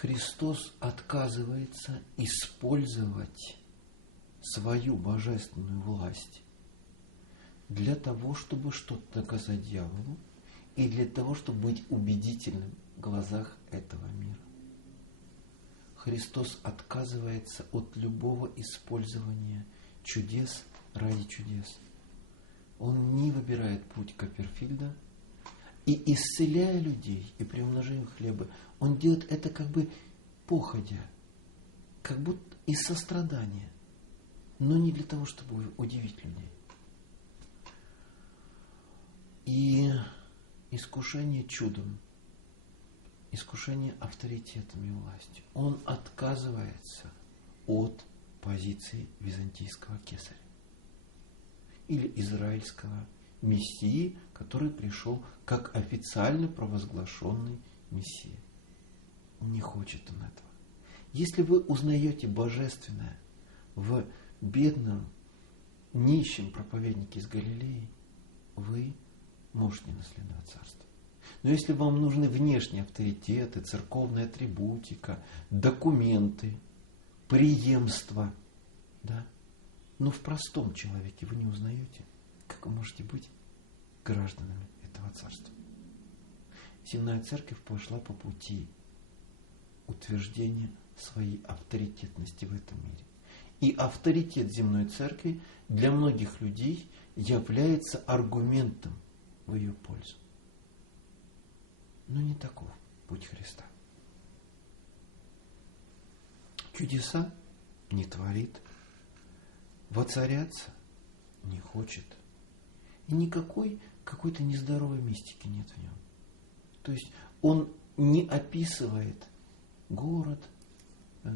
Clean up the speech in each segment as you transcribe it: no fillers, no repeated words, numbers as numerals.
Христос отказывается использовать свою божественную власть для того, чтобы что-то доказать дьяволу, и для того, чтобы быть убедительным в глазах этого мира. Христос отказывается от любого использования чудес ради чудес. Он не выбирает путь Копперфильда, и исцеляя людей, и приумножая хлеба, он делает это как бы походя, как будто из сострадания, но не для того, чтобы удивить людей. И искушение чудом, искушение авторитетом и властью. Он отказывается от позиции византийского кесаря или израильского мессии, который пришел как официально провозглашенный мессия. Не хочет он этого. Если вы узнаете божественное в бедном, нищем проповеднике из Галилеи, вы можете наследовать царство. Но если вам нужны внешние авторитеты, церковная атрибутика, документы, преемство, да, но в простом человеке вы не узнаете, как вы можете быть гражданами этого царства. Земная церковь пошла по пути утверждения своей авторитетности в этом мире. И авторитет земной церкви для многих людей является аргументом в ее пользу. Но не таков путь Христа. Чудеса не творит, воцаряться не хочет. И никакой какой-то нездоровой мистики нет в нем. То есть он не описывает город,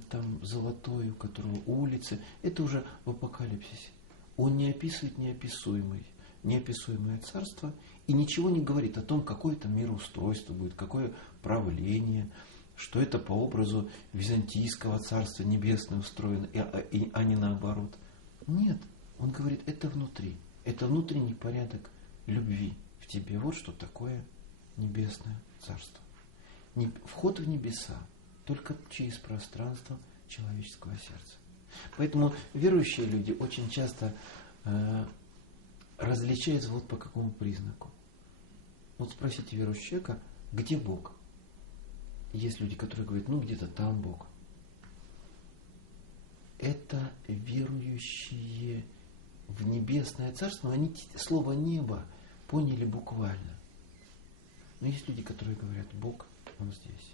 там золотой, у которого улицы. Это уже в апокалипсисе. Он не описывает неописуемое царство и ничего не говорит о том, какое там мироустройство будет, какое правление, что это по образу византийского царства небесное устроено, а не наоборот. Нет, он говорит, это внутри. Это внутренний порядок любви в тебе. Вот что такое небесное царство. Вход в небеса только через пространство человеческого сердца. Поэтому верующие люди очень часто различаются вот по какому признаку. Вот спросите верующего человека, где Бог? Есть люди, которые говорят, где-то там Бог. Это верующие в небесное царство, но они слово небо поняли буквально. Но есть люди, которые говорят, Бог, Он здесь.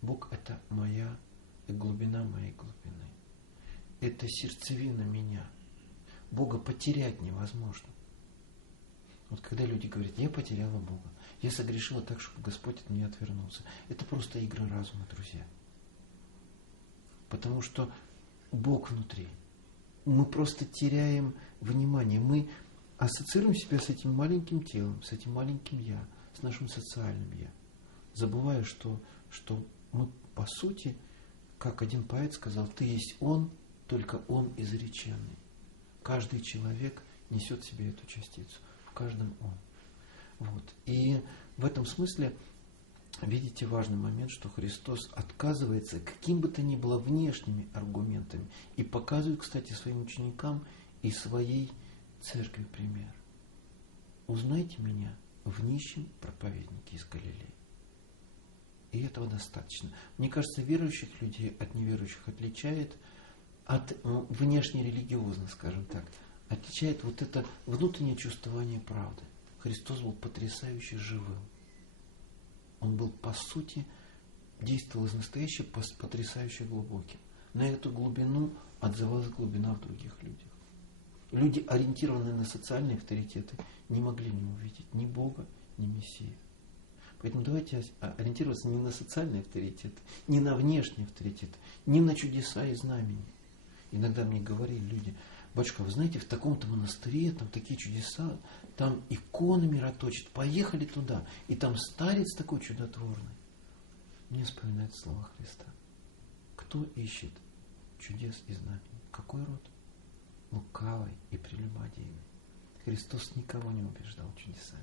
Бог это моя и глубина моей глубины. Это сердцевина меня. Бога потерять невозможно. Вот когда люди говорят, я потеряла Бога, я согрешила так, чтобы Господь от меня отвернулся. Это просто игры разума, друзья. Потому что Бог внутри. Мы просто теряем внимание. Мы ассоциируем себя с этим маленьким телом, с этим маленьким я, с нашим социальным я. Забывая, что мы по сути, как один поэт сказал, ты есть Он, только Он изреченный. Каждый человек несет в себе эту частицу. В каждом Он. Вот. И в этом смысле, видите, важный момент, что Христос отказывается каким бы то ни было внешними аргументами и показывает, кстати, своим ученикам и своей церкви пример. Узнайте меня в нищем проповеднике из Галилеи. И этого достаточно. Мне кажется, верующих людей от неверующих отличает от внешне религиозно, скажем так, отличает вот это внутреннее чувствование правды. Христос был потрясающе живым. Он был, по сути, действовал из настоящего потрясающе глубоким. На эту глубину отзывалась глубина в других людях. Люди, ориентированные на социальные авторитеты, не могли не увидеть ни Бога, ни Мессию. Поэтому давайте ориентироваться не на социальные авторитеты, не на внешние авторитеты, не на чудеса и знамения. Иногда мне говорили люди, батюшка, вы знаете, в таком-то монастыре, там такие чудеса, там иконы мироточат, поехали туда, и там старец такой чудотворный. Мне вспоминает слова Христа. Кто ищет чудес и знамений? Какой род? Лукавый и прелюбодейный. Христос никого не убеждал чудесами.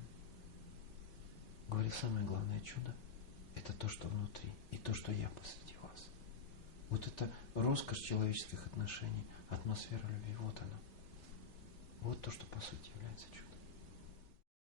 Говорит, самое главное чудо это то, что внутри, и то, что я посреди вас. Вот это роскошь человеческих отношений, атмосфера любви, вот она. Вот то, что по сути